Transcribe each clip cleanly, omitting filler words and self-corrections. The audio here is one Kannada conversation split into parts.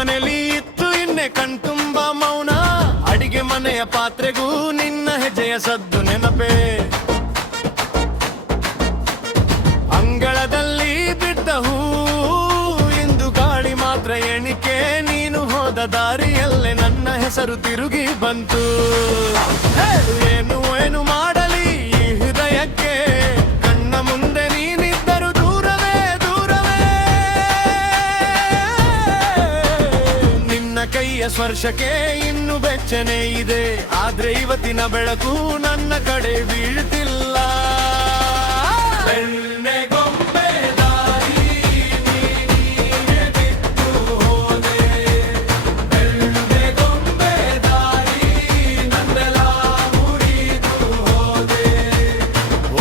ಮನೆಯಲ್ಲಿ ಇತ್ತು ಇನ್ನೆ ಕಣ್ತುಂಬ ಮೌನ. ಅಡಿಗೆ ಮನೆಯ ಪಾತ್ರೆಗೂ ನಿನ್ನ ಹೆಜ್ಜೆಯ ಸದ್ದು ನೆನಪೇ. ಅಂಗಳದಲ್ಲಿ ಬಿದ್ದ ಹೂ ಇಂದು ಗಾಳಿ ಮಾತ್ರ ಎಣಿಕೆ. ನೀನು ಹೋದ ದಾರಿಯಲ್ಲೇ ನನ್ನ ಹೆಸರು ತಿರುಗಿ ಬಂತು. ಏನು ಏನು ಮಾಡಲಿ ಈ ಹೃದಯಕ್ಕೆ, ಕಣ್ಣ ಮುಂದೆ ನೀನಿದ್ದರು ದೂರವೇ ದೂರವೇ. ನಿನ್ನ ಕೈಯ ಸ್ಪರ್ಶಕ್ಕೆ ಇನ್ನು ಬೆಚ್ಚನೆ ಇದೆ, ಆದ್ರೆ ಇವತ್ತಿನ ಬೆಳಕು ನನ್ನ ಕಡೆ ಬೀಳ್ತಿಲ್ಲ. ಬೆಣ್ಣೆಗೊಂಬೆ ದಾರಿ ನೀನೇ ಬಿಟ್ಟು ಹೋದೆ, ಬೆಣ್ಣೆಗೊಂಬೆ ದಾರಿ ನನ್ನೆಲ್ಲ ಮುರಿದು ಹೋದೆ.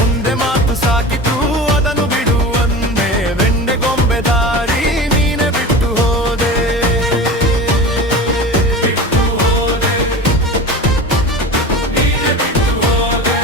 ಒಂದೇ ಮಾತು ಸಾಕಿತು ಅದನ್ನು ಬಿಡು ಅಂದೆ, ಬೆಣ್ಣೆಗೊಂಬೆ ದಾರಿ ನೀನೇ ಬಿಟ್ಟು ಹೋದೆ, ಬಿಟ್ಟು ಹೋದೆ, ನೀನೇ ಬಿಟ್ಟು ಹೋದೆ.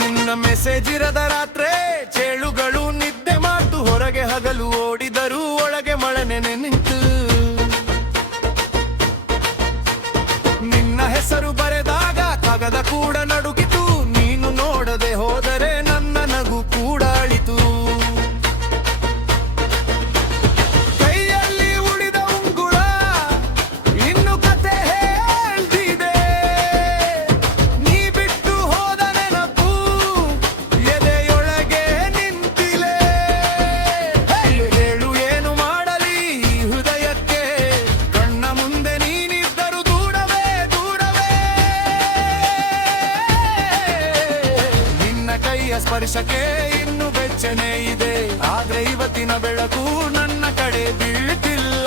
ನಿನ್ನ ಮೆಸೇಜ್ ಇರದ ರಾತ್ರೆ ಚೇಳುಗಳು ನಿದ್ದೆ ಮಾತು ಹೊರಗೆ ಹಗಲು ಓಡಿದರು ಒಳಗೆ ಮಳೆ ನೆನೆ ನಿಂತು. ನಿನ್ನ ಹೆಸರು ಬರೆದಾಗ ಕಾಗದ ಕೂಡ ನಡುಗಿತು. ನೀನು ನೋಡದೆ ಹೋದರೆ ನನ್ನ ನಗು ಕೂಡ ಅಳಿತು. ಕೈಯಲ್ಲಿ ಉಳಿದ ಉಂಗುರ ಇನ್ನು ಕತೆ ಹೇಳ್ತಿದೆ. ನೀ ಬಿಟ್ಟು ಹೋದ ನೆನಪು ಎದೆಯೊಳಗೆ ನಿಂತಿಲೆ. ಹೇಳು ಏನು ಮಾಡಲಿ ಈ ಹೃದಯಕ್ಕೆ, ಕಣ್ಣ ಮುಂದೆ ನೀನಿದ್ದರು ದೂರವೇ ದೂರವೇ. ನಿನ್ನ ಕೈಯ ಸ್ಪರ್ಶಕ್ಕೆ ಇನ್ನು ಬೆಚ್ಚನೆ ಇದೆ, ಆದ್ರೆ ಇವತ್ತಿನ ಬೆಳಕು ನನ್ನ ಕಡೆ ಬೀಳ್ತಿಲ್ಲ.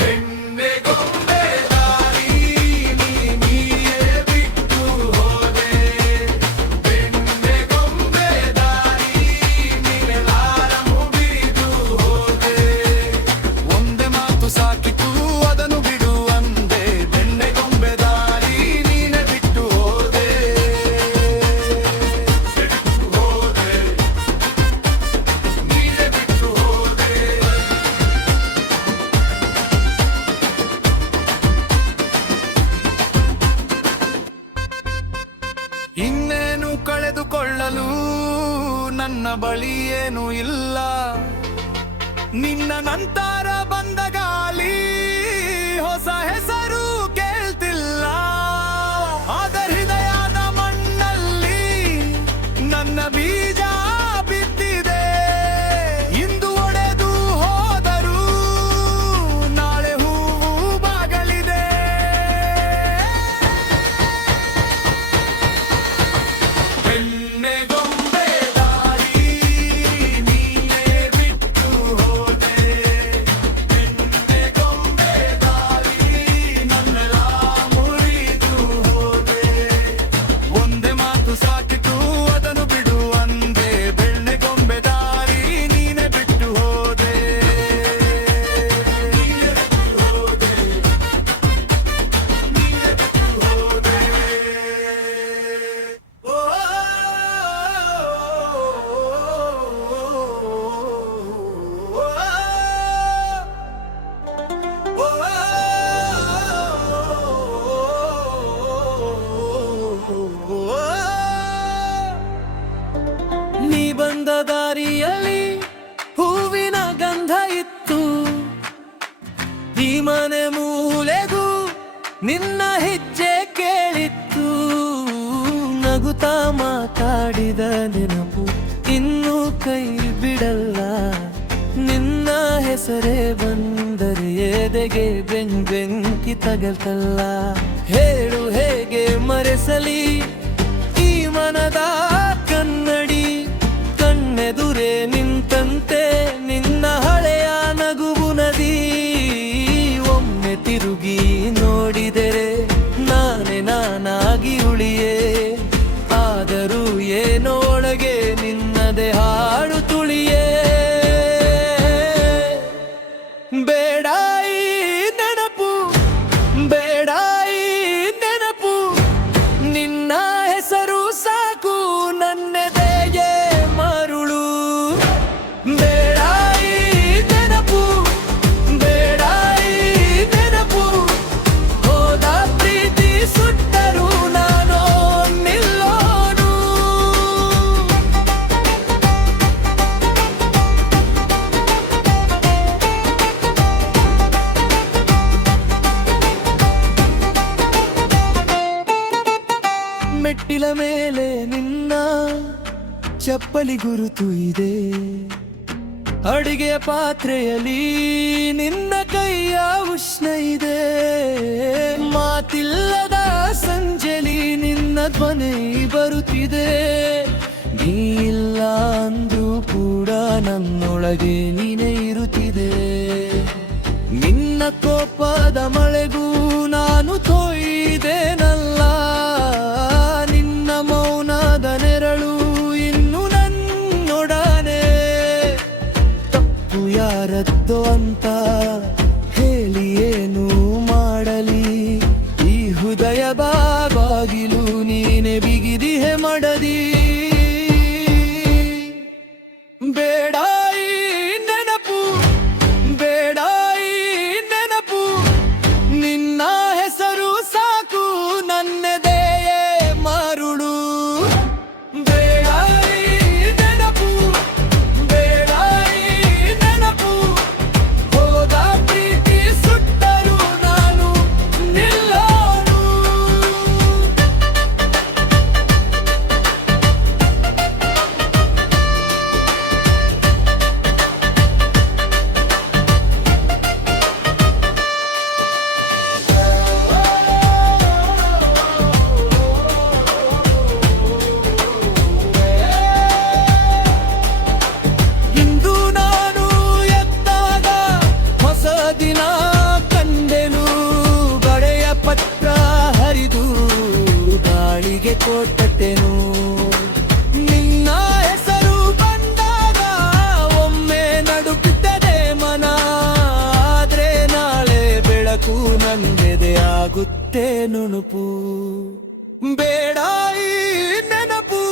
ಬೆಣ್ಣೆಗೊಂಬೆ ದಾರಿ ನೀನೇ ಬಿಟ್ಟು ಹೋದೆ, ಬೆಣ್ಣೆಗೊಂಬೆ ದಾರಿ ನೀನೆಲ್ಲಾರ ಮುಗಿದು ಹೋದೆ. ಒಂದೇ ಮಾತು ಸಾಕಿತು ಅದನ್ನು ಬಿಡು ಅಂದೆ, ಬೆಣ್ಣೆಗೊಂಬೆ ದಾರಿ ನೀನೇ ಬಿಟ್ಟು ಹೋದೆ, ಬಿಟ್ಟು ಹೋದೆ, ನೀನೇ ಬಿಟ್ಟು ಹೋದೆ. ಇನ್ನೇನು ಕಳೆದುಕೊಳ್ಳಲು ನನ್ನ ಬಳಿ ಏನೂ ಇಲ್ಲ. ನಿನ್ನ ನಂತರ ಬಂದ ಗಾಳಿ ಹೊಸ ಹೆಸರು ಕೇಳ್ತಿಲ್ಲ. ಆದ ಹೃದಯದ ಮಣ್ಣಲ್ಲಿ ನನ್ನ ಬೀಜ ಬಿತ್ತಿದೆ. ಇಂದು ಒಡೆದು ಹೋದರೂ ನಾಳೆ ಹೂವು ಬಾಗಲಿದೆ. ಬೆಣ್ಣೆಗೊಂಬೆ ದಾರಿ ನೀನೇ ಬಿಟ್ಟು ಹೋದೆ, ಬೆಣ್ಣೆಗೊಂಬೆ ದಾರಿ ನನ್ನೆಲ್ಲ ಮುರಿದು ಹೋದೆ. ಒಂದೇ ಮಾತು ಸಾಕಿತು ಅದನ್ನು ಬಿಡು ಅಂದೆ, ಬೆಣ್ಣೆಗೊಂಬೆ ದಾರಿ ನೀನೇ ಬಿಟ್ಟು ಹೋದೆ, ನೀನೇ ಬಿಟ್ಟು ಹೋದೆ, ನೀನೇ ಬಿಟ್ಟು ಹೋದೆ. ಓ ನೀ ಬಂದ ದಾರಿಯಲ್ಲಿ ಹೂವಿನ ಗಂಧ ಇತ್ತು. ಈ ಮನೆ ಮೂಲೆಗೂ ನಿನ್ನ ಹೆಜ್ಜೆ ಕೇಳಿತ್ತು. ನಗುತ್ತಾ ಮಾತಾಡಿದ ನೆನಪು ಇನ್ನೂ ಕೈ ಬಿಡಲ್ಲ. ನಿನ್ನ ಹೆಸರೇ ಬಂದರೆ ಎದೆಗೆ ಬೆಂಕಿ ತಗಲ್ತಲ್ಲ. ಹೇಳು ಹೇಗೆ ಮರೆಸಲಿ ಈ ಮನದ ಕನ್ನಡಿ, ಕಣ್ಣೆದುರೇ ನಿಂತಂತೆ ನಿನ್ನ ಹಳೆಯ ನಗುವು ನದಿ. ಒಮ್ಮೆ ತಿರುಗಿ ನೋಡಿದರೆ ನಾನೇ ನಾನಾಗಿ ಉಳಿಯೇ. ಆದರೂ ಏನೋ ಒಳಗೆ ನಿನ್ನದೇ ಹಾಡು ತುಳಿಯೇ. ಮೆಟ್ಟಿಲ ಮೇಲೆ ನಿನ್ನ ಚಪ್ಪಲಿ ಗುರುತು ಇದೆ, ಅಡಿಗೆಯ ಪಾತ್ರೆಯಲ್ಲಿ ನಿನ್ನ ಕೈಯ ಉಷ್ಣ ಇದೆ, ಮಾತಿಲ್ಲದ ಸಂಜೆಲಿ ನಿನ್ನ ಧ್ವನಿ ಬರುತ್ತಿದೆ, ನೀ ಇಲ್ಲ ಅಂದ್ರೂ ಕೂಡ ನನ್ನೊಳಗೆ ನೀನೇ ಇರುತ್ತಿದೆ. ನಿನ್ನ ಕೋಪದ ಮಳೆಗೂ ನಾನು ತೊಯ್ದೇನಲ್ಲ, ನಿನ್ನ ಮೌನದ ನೆರಳು ಇನ್ನು ನನ್ನೊಡನೆ. ತಪ್ಪು ಯಾರದ್ದು ಅಂತ ಹೇಳಿ ಏನು ಮಾಡಲಿ, ಈ ಹೃದಯ ಬಾಗಿಲು ನೀನೆ ಬಿಗಿದಿಹೆ ಮಡದಿ. ಬೇಡ ಈ ನೆನಪು, ಬೇಡ ಈ ನೆನಪು, ನಿನ್ನ ಹೆಸರು ಸಾಕು ನನ್ನೆದೆಯೇ ಮರುಳು. ಬೇಡ ಈ ನೆನಪು, ಬೇಡ ಈ ನೆನಪು, ಹೋದ ಪ್ರೀತಿ ಸುಟ್ಟರು ನಾನು ನಿಲ್ಲೋನು. ಇಂದು ನಾನು ಎದ್ದಾಗ ಹೊಸ ದಿನ ಕಂಡೆನು, ಬಳೆಯ ಪತ್ರ ಹರಿದು ಗಾಳಿಗೆ ಕೊಟ್ಟೆನು. ನಿನ್ನ ಹೆಸರು ಬಂದಾಗ ಒಮ್ಮೆ ನಡುಗುತ್ತದೆ ಮನ, ಆದ್ರೆ ನಾಳೆ ಬೆಳಕು ನಂದೆದೆ ಆಗುತ್ತೆ ನುಣುಪು. ಬೇಡ ಈ ನೆನಪು.